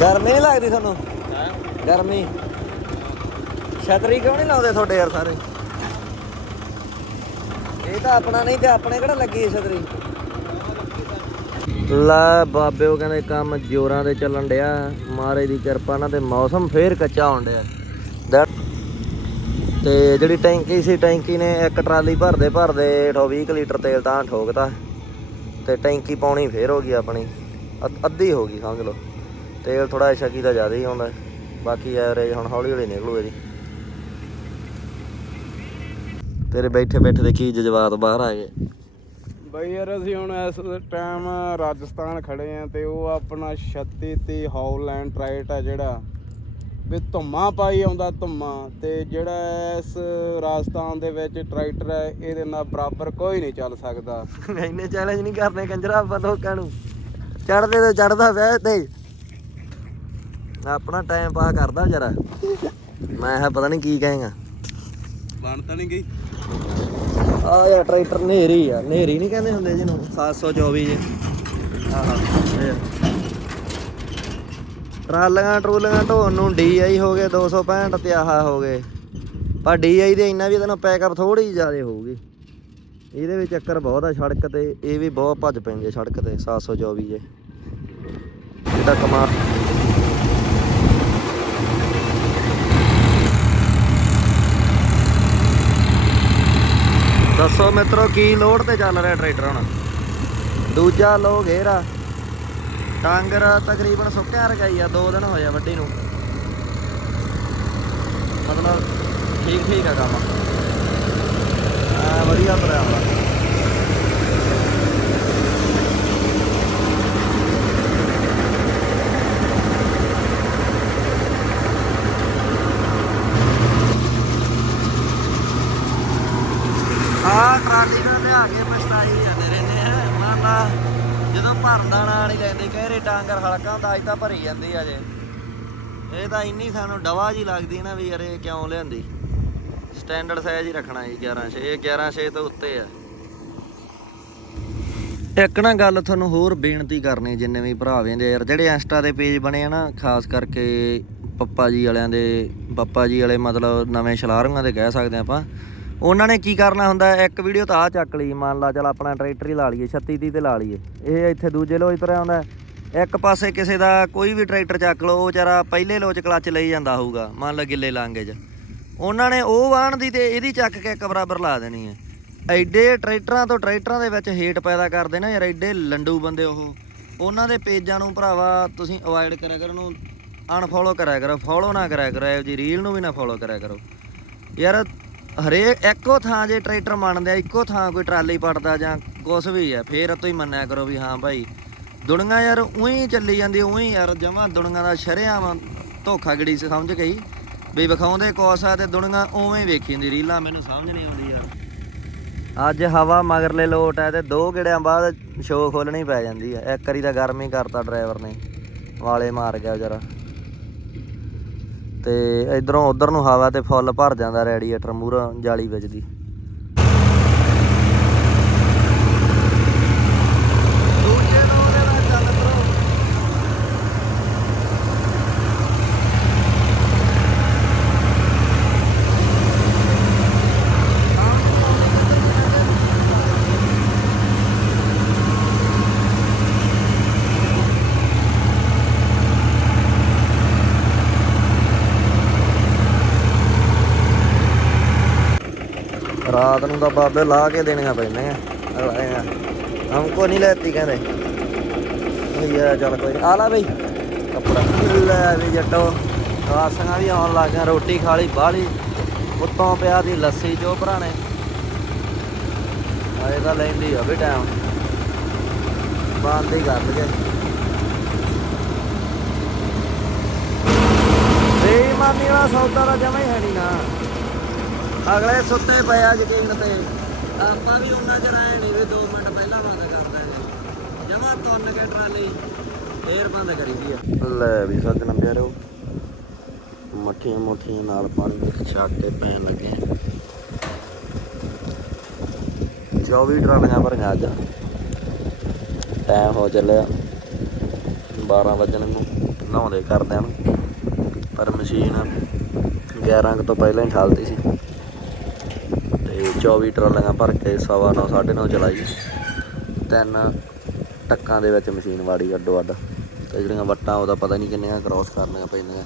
ਗਰਮੀ ਨਹੀਂ ਲੱਗਦੀ ਤੁਹਾਨੂੰ? ਗਰਮੀ। ਛਤਰੀ ਕਿਉਂ ਨਹੀਂ ਲਾਉਂਦੇ ਤੁਹਾਡੇ ਯਾਰ ਸਾਰੇ? ਇਹ ਤਾਂ ਆਪਣਾ ਨਹੀਂ ਤੇ ਆਪਣੇ ਕਿਹੜਾ ਲੱਗੀ ਹੈ ਛਤਰੀ? ਲੈ ਬਾਬੇ, ਉਹ ਕਹਿੰਦੇ ਕੰਮ ਜੋਰਾਂ ਦੇ ਚੱਲਣ ਡਿਆ। ਮਾਰੇ ਦੀ ਕਿਰਪਾ ਨਾਲ ਤੇ ਮੌਸਮ ਫੇਰ ਕੱਚਾ ਹੋਣ ਡਿਆ। That- ਤੇ ਜਿਹੜੀ ਟੈਂਕੀ ਸੀ, ਟੈਂਕੀ ਨੇ ਇੱਕ ਟਰਾਲੀ ਭਰਦੇ ਭਰਦੇ 20 ਕੁ ਲੀਟਰ ਤੇਲ ਤਾਂ ਠੋਕਤਾ। ਤੇ ਟੈਂਕੀ ਪਾਉਣੀ ਫੇਰ ਹੋ ਗਈ ਆਪਣੀ। ਅੱਧ- ਅੱਧੀ ਹੋ ਗਈ, ਸਮਝ ਲਓ। ਤੇਲ ਥੋੜਾ ਸ਼ਕੀ ਦਾ ਜ਼ਿਆਦਾ ਹੀ ਆਉਂਦਾ। ਬਾਕੀ ਐਵਰੇਜ ਹੁਣ ਹੌਲੀ ਹੌਲੀ ਨਿਕਲੂ ਇਹਦੀ ਤੇਰੇ ਬੈਠੇ ਬੈਠੇ ਦੇ ਕੀ ਜਜ਼ਬਾਤ ਬਾਹਰ ਆ ਗਏ। ਬਈ ਯਾਰ ਅਸੀਂ ਹੁਣ ਇਸ ਟਾਈਮ ਰਾਜਸਥਾਨ ਖੜੇ ਆ ਤੇ ਉਹ ਆਪਣਾ 36 ਤੇ ਹੌਲੈਂਡ ਟਰਾਈਟ ਆ ਜਿਹੜਾ। ਵੀ ਧੁੰਮਾ ਪਾਈ ਆਉਂਦਾ ਧੁੰਮਾ ਤੇ ਜਿਹੜਾ ਇਸ ਰਾਜਸਥਾਨ ਦੇ ਵਿੱਚ ਟਰੈਕਟਰ ਹੈ ਇਹਦੇ ਨਾਲ ਬਰਾਬਰ ਕੋਈ ਨਹੀਂ ਚੱਲ ਸਕਦਾ। ਇੰਨੇ ਚੈਲੰਜ ਨਹੀਂ ਕਰਨੇ ਕੰਜਰਾ ਆਪਾਂ ਲੋਕਾਂ ਨੂੰ। ਚੜਦੇ ਤੇ ਚੜਦਾ ਵੈ ਤੇ। ਆਪਣਾ ਟਾਈਮ ਪਾ ਕਰਦਾ ਜਰਾ ਮੈਂ ਕਿਹਾ ਪਤਾ ਨਹੀਂ ਕੀ ਕਹੇਗਾ। ਬਣ ਤਾਂ ਨਹੀਂ ਗਈ? ਆ ਯਾਰ ਟਰੈਕਟਰ ਨੇਰੀ ਆ ਨੇਰੀ ਨਹੀਂ ਕਹਿੰਦੇ ਹੁੰਦੇ ਜਿਹਨੂੰ। 724 ਜੇ। ਆਹਾ ਇਹ। ਟਰਾਲੀਆਂ ਟਰੂਲੀਆਂ ਢੋਣ ਨੂੰ ਡੀਆਈ ਹੋ ਗਏ 265 ਤੇ ਆਹਾ ਹੋ ਗਏ। ਪਰ ਡੀਆਈ ਦੇ ਇੰਨਾ ਵੀ ਇਹਦੇ ਨਾਲ ਪੈਕਅਪ ਥੋੜੀ ਜ਼ਿਆਦਾ ਹੋਊਗੀ। ਇਹਦੇ ਵਿੱਚ ਚੱਕਰ ਬਹੁਤ ਆ ਸੜਕ ਤੇ ਇਹ ਵੀ ਬਹੁਤ ਭੱਜ ਪੈਂਦੇ ਸੜਕ ਤੇ 724 ਜੇ। ਇਹਦਾ ਕਮਾਲ ਦੱਸੋ ਮਿੱਤਰੋ ਕੀ ਲੋਡ ਤੇ ਚੱਲ ਰਿਹਾ ਟਰੈਕਟਰ ਹੁਣ? ਦੂਜਾ ਲੋ ਘੇਰਾ ਟਾਂਗਰ ਤਕਰੀਬਨ ਸੁੱਕਿਆ ਰਗਾਈ ਆ, ਦੋ ਦਿਨ ਹੋਏ ਆ ਵੱਡੀ ਨੂੰ। ਮਤਲਬ ਠੀਕ ਠੀਕ ਆ ਕੰਮ। ਆ ਵਧੀਆ ਤੁਰਿਆ ਹੋਣਾ ਆ ਟਰਾਲੀ ਨਾਲ ਲਿਆ ਕੇ ਪਛਤਾਈ ਜਾਂਦੇ ਰਹਿੰਦੇ ਆ ਮੰਨ ਲਾ ਜਦੋਂ ਭਰਨ ਦਾ ਨਾਂ ਨਹੀਂ ਲੈਂਦੇ ਕਹੇ ਰੇ ਟਾਂਗਰ ਹਲਕਾ ਅੱਜ ਤਾਂ ਭਰੀ ਜਾਂਦੀ ਆ ਜੇ। ਇਹ ਤਾਂ ਇੰਨੀ ਸਾਨੂੰ ਡਵਾ ਜੀ ਲੱਗਦੀ ਨਾ ਵੀ ਯਾਰ ਇਹ ਕਿਉਂ ਲਿਆਂਦੀ। ਸਟੈਂਡਰਡ ਸਾਈਜ਼ ਹੀ ਰੱਖਣਾ ਜੀ 11 6 ਇਹ 11 6 ਤੋਂ ਉੱਤੇ ਆ। ਇੱਕ ਨਾ ਗੱਲ ਤੁਹਾਨੂੰ ਹੋਰ ਬੇਨਤੀ ਕਰਨੀ ਜਿੰਨੇ ਵੀ ਭਰਾ ਵੇਂਦੇ ਯਾਰ, ਜਿਹੜੇ ਇੰਸਟਾ ਦੇ ਪੇਜ ਬਣੇ ਆ ਨਾ, ਖਾਸ ਕਰਕੇ ਪੱਪਾ ਜੀ ਵਾਲਿਆਂ ਦੇ ਪੱਪਾ ਜੀ ਵਾਲੇ ਮਤਲਬ ਨਵੇਂ ਸ਼ਲਾਰੂਆਂ ਦੇ ਕਹਿ ਸਕਦੇ ਆਪਾਂ। ਉਹਨਾਂ ਨੇ ਕੀ ਕਰਨਾ ਹੁੰਦਾ, ਇੱਕ ਵੀਡੀਓ ਤਾਂ ਆ ਚੱਕ ਲਈ, ਮੰਨ ਲਾ ਚਲ ਆਪਣਾ ਟਰੈਕਟਰ ਹੀ ਲਾ ਲਈਏ 36 30 ਤੇ ਲਾ ਲਈਏ। ਇਹ ਇੱਥੇ ਦੂਜੇ ਲੋਚ ਤੁਰਿਆ ਹੁੰਦਾ ਇੱਕ ਪਾਸੇ ਕਿਸੇ ਦਾ ਕੋਈ ਵੀ ਟਰੈਕਟਰ ਚੱਕ ਲਓ, ਉਹ ਵਿਚਾਰਾ ਪਹਿਲੇ ਲੋਚ ਕਲੱਚ ਲਈ ਜਾਂਦਾ ਹੋਊਗਾ, ਮੰਨ ਲਾ ਗਿੱਲੇ ਲਾਂਗੇ 'ਚ। ਉਹਨਾਂ ਨੇ ਉਹ ਵਾਹਣ ਦੀ ਤੇ ਇਹਦੀ ਚੱਕ ਕੇ ਇੱਕ ਬਰਾਬਰ ਲਾ ਦੇਣੀ ਹੈ। ਐਡੇ ਟਰੈਕਟਰਾਂ ਤੋਂ ਟਰੈਕਟਰਾਂ ਦੇ ਵਿੱਚ ਹੇਟ ਪੈਦਾ ਕਰਦੇ ਨਾ ਯਾਰ, ਐਡੇ ਲੰਡੂ ਬੰਦੇ ਉਹ। ਉਹਨਾਂ ਦੇ ਪੇਜਾਂ ਨੂੰ ਭਰਾਵਾ, ਤੁਸੀਂ ਅਵਾਇਡ ਕਰਿਆ ਕਰੋ ਨੂੰ ਅਨਫੋਲੋ ਕਰਿਆ ਕਰੋ ਫੋਲੋ ਨਾ ਕਰਿਆ ਕਰੋ, ਇਹੋ ਜੀ ਰੀਲ ਨੂੰ ਵੀ ਨਾ ਫੋਲੋ ਕਰਿਆ ਕਰੋ। ਯਾਰ, ਹਰੇਕ ਇੱਕੋ ਥਾਂ ਜੇ ਟਰੈਕਟਰ ਮੰਨਦੇ ਆ, ਇੱਕੋ ਥਾਂ ਕੋਈ ਟਰਾਲੀ ਪੜਦਾ ਜਾਂ ਕੁਛ ਵੀ ਆ, ਫੇਰ ਤੋਂ ਹੀ ਮੰਨਿਆ ਕਰੋ ਵੀ ਹਾਂ ਭਾਈ ਦੁਨੀਆ ਯਾਰ, ਉਹੀ ਚੱਲੀ ਜਾਂਦੀ, ਉਹੀ ਯਾਰ, ਜਮਾ ਦੁਨੀਆ ਦਾ ਸ਼ਰਿਆਮ ਧੋਖਾਗੜੀ ਸੀ, ਸਮਝ ਗਈ? ਵੀ ਵਿਖਾਉਂਦੇ ਕੁਛ ਆ ਤੇ ਦੁਨੀਆ ਉਵੇਂ ਵੇਖੀ ਜਾਂਦੀ ਰੀਲਾਂ ਮੈਨੂੰ ਸਮਝ ਨਹੀਂ ਆਉਂਦੀ ਯਾਰ। ਅੱਜ ਹਵਾ ਮਗਰਲੇ ਲੋਟ ਹੈ ਤੇ ਦੋ ਗੇੜਿਆਂ ਬਾਅਦ ਸ਼ੋਅ ਖੋਲਣੀ ਪੈ ਜਾਂਦੀ ਹੈ ਇੱਕ ਵਾਰੀ ਤਾਂ ਗਰਮੀ ਕਰਤਾ ਡਰਾਈਵਰ ਨੇ, ਵਾਲੇ ਮਾਰ ਗਿਆ ਜਰਾ ਤੇ ਇਧਰੋਂ, ਉਧਰ ਨੂੰ ਹਵਾ ਤੇ ਫੁੱਲ ਭਰ ਜਾਂਦਾ ਰੈਡੀਏਟਰ ਮੂਹਰੋਂ, ਜਾਲੀ ਵੱਜਦੀ ਦੂਜੇ ਨੂੰ ਉਹਦੇ ਨਾਲ ਚੱਲ ਕਰੋ ਰਾਤ ਨੂੰ ਤਾਂ ਬਾਬੇ ਲਾ ਕੇ ਦੇਣੀਆਂ ਪੈਂਦੀਆਂ। ਆ ਹਮਕੋ ਨਹੀਂ ਲੈਤੀ ਕਹਿੰਦੇ। ਭਈਆ ਚੱਲ ਕੋਈ ਆ ਲੈ ਬਈ। ਕੱਪੜਾ। ਲੈ ਵੀ ਜੱਟੋ ਰਾਸਾਂ ਵੀ ਆਉਣ ਲੱਗ ਗਿਆ ਰੋਟੀ ਖਾ ਲਈ ਬਾਹਲੀ ਉੱਤੋਂ ਪਿਆ ਦੀ ਲੱਸੀ, ਜੋ ਭਰਾਣੇ ਆਏ ਤਾਂ ਲੈਂਦੀ ਆ ਵੀ ਟਾਈਮ ਬੰਦ ਹੀ ਕਰ ਲਗੇ ਬੇਈਮਾਨੀ ਵਾਲਾ ਸੌਦਾ ਤਾਂ ਜਮਾ ਹੀ ਹੈ ਨਹੀਂ ਨਾ। ਅਗਲੇ ਸੁੱਤੇ ਪਏ ਆ ਯਕੀਨ ਤੇ। ਆਪਾਂ ਵੀ ਉਹਨਾਂ ਚ ਰਹਿ ਨਹੀਂ ਵੀ 2 ਮਿੰਟ ਪਹਿਲਾਂ ਬੰਦ ਕਰ ਦਾਂਗੇ ਜਮਾ ਤੁੰਨ ਕੇ ਟਰਾਲੀ ਫੇਰ ਬੰਦ ਕਰੀਦੀ ਆ। ਲੈ ਵੀ ਸੱਜਣ ਪਿਆਰੋ, ਮੱਠੀਆਂ ਮੁੱਠੀਆਂ ਨਾਲ ਪਾਣੀ ਦੇ ਛਾਟੇ ਪੈਣ ਲੱਗੇ 24 ਟਰਾਲੀਆਂ ਭਰੀਆਂ ਅੱਜ। ਟਾਈਮ ਹੋ ਚੱਲਿਆ 12 ਵਜਣ ਨੂੰ, ਨਹਾਉਂਦੇ ਕਰਦਿਆਂ ਨੂੰ। ਪਰ ਮਸ਼ੀਨ 11 ਕੁ ਤੋਂ ਪਹਿਲਾਂ ਹੀ ਠਾਲਦੀ ਸੀ। 24 ਟਰਾਲੀਆਂ ਭਰ ਕੇ ਸਵਾ ਨੌ, ਸਾਢੇ ਨੌ ਚਲਾਈ। ਤਿੰਨ ਟੱਕਾਂ ਦੇ ਵਿੱਚ ਮਸ਼ੀਨ ਵਾੜੀ ਅੱਡੋ ਅੱਡ। ਤੇ ਜਿਹੜੀਆਂ ਵੱਟਾਂ ਉਹਦਾ ਪਤਾ ਨਹੀਂ ਕਿੰਨੀਆਂ ਕ੍ਰਾਸ ਕਰਨੀਆਂ ਪੈਂਦੀਆਂ।